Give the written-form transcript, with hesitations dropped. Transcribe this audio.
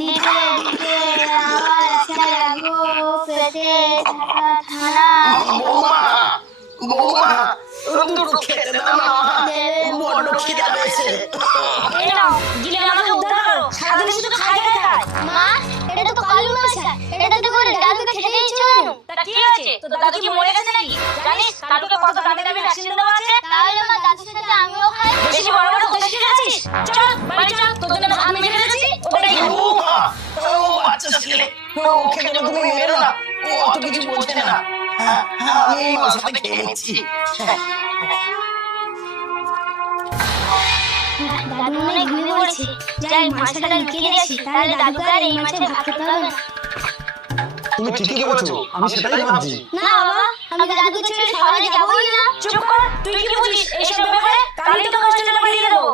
দিতে দিতে আমার আশা লাগো পেটে থাকা খানা বৌমা বৌমা দুটো খেতে দাও না বড় খিদা পেয়েছে। এই নাও গিলে আমাকে উদ্ধার করো, সারাদিন শুধু খাই খাই খাই। মা এটা তো কালু মাছা, এটা তো করে দাদুকে খেতে দিচ্ছ কেন? তা কি আছে, তো দাদু কি মরে গেছে নাকি? জানিস কালুকে কত দামি দামি ভ্যাকসিন দেওয়া আছে? তাহলে মা দাদুর সাথে আমিও খাই। বেশি বড় বড় কথা শিখে আছিস? চল বাড়ি চল, তোর জন্য ভাত মেখে রেখেছি, ওটাই খা। বৌমা ও বাচ্চা ছেলে ওকে যেন তুমি মেরো না, ও অত কিছু বোঝে না। হ্যাঁ হ্যাঁ আমি এই মার সাথে খেয়ে নিচ্ছি। দাদু মনে হয় ঘুমিয়ে পড়েছে। যাই মাছটা লুকিয়ে দিয়েছি, তাহলে দাদুকে আর এই মাছে ভাত খেতে হবে না। তুমি ঠিকই বলেছো, আমি সেটাই ভাবছি। না বাবা, আমি দাদুকে ছেড়ে শহরে যাবোই না। চুপ কর, তুই কি বুঝিস এইসব ব্যাপারে? কালই তো হোস্টেলে পাঠিয়ে দেবো।